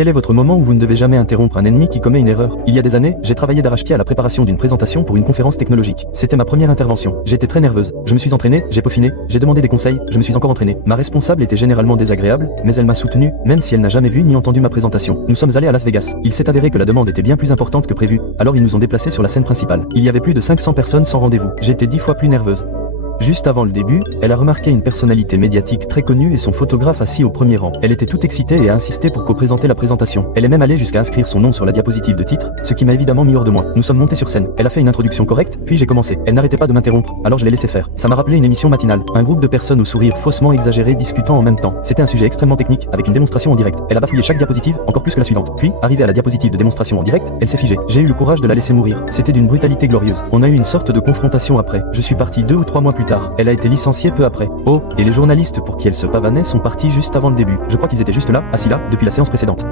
Quel est votre moment où vous ne devez jamais interrompre un ennemi qui commet une erreur? Il y a des années, j'ai travaillé d'arrache-pied à la préparation d'une présentation pour une conférence technologique. C'était ma première intervention. J'étais très nerveuse. Je me suis entraîné, j'ai peaufiné, j'ai demandé des conseils, je me suis encore entraîné. Ma responsable était généralement désagréable, mais elle m'a soutenu, même si elle n'a jamais vu ni entendu ma présentation. Nous sommes allés à Las Vegas. Il s'est avéré que la demande était bien plus importante que prévu, alors ils nous ont déplacés sur la scène principale. Il y avait plus de 500 personnes sans rendez-vous. J'étais 10 fois plus nerveuse. Juste avant le début, elle a remarqué une personnalité médiatique très connue et son photographe assis au premier rang. Elle était toute excitée et a insisté pour co-présenter la présentation. Elle est même allée jusqu'à inscrire son nom sur la diapositive de titre, ce qui m'a évidemment mis hors de moi. Nous sommes montés sur scène. Elle a fait une introduction correcte, puis j'ai commencé. Elle n'arrêtait pas de m'interrompre, alors je l'ai laissé faire. Ça m'a rappelé une émission matinale. Un groupe de personnes au sourire faussement exagéré discutant en même temps. C'était un sujet extrêmement technique, avec une démonstration en direct. Elle a bafouillé chaque diapositive, encore plus que la suivante. Puis, arrivée à la diapositive de démonstration en direct, elle s'est figée. J'ai eu le courage de la laisser mourir. C'était d'une brutalité glorieuse. On a eu une sorte de confrontation après. Je suis parti 2 ou 3 mois plus tard. Elle a été licenciée peu après. Oh, et les journalistes pour qui elle se pavanait sont partis juste avant le début. Je crois qu'ils étaient juste là, assis là, depuis la séance précédente.